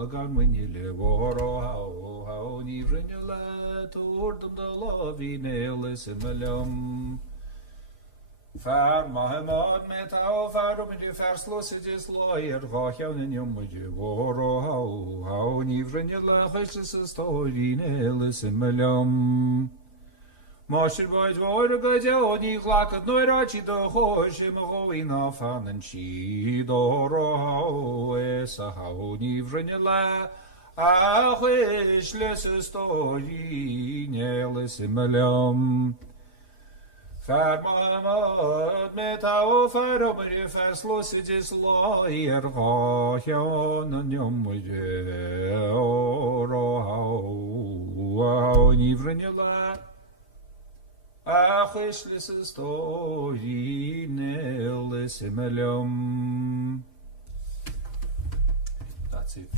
lagan when you live or how even you let toward the love in Elis Malum. Far Mahamad met our father when you first lost his lawyer, Rohan and Yumuju, or how even you let his story in Elis Malum. Moshe boys were good, only like a noirachi the horse, him going off and she doro, esa how even you let. I wish less story, Nelis Malum. Far Mahamad met our father when you first lost his lawyer, Rohan and Yumuju, or how even you let. Ach, ich lese story, ne lese melum. That's it.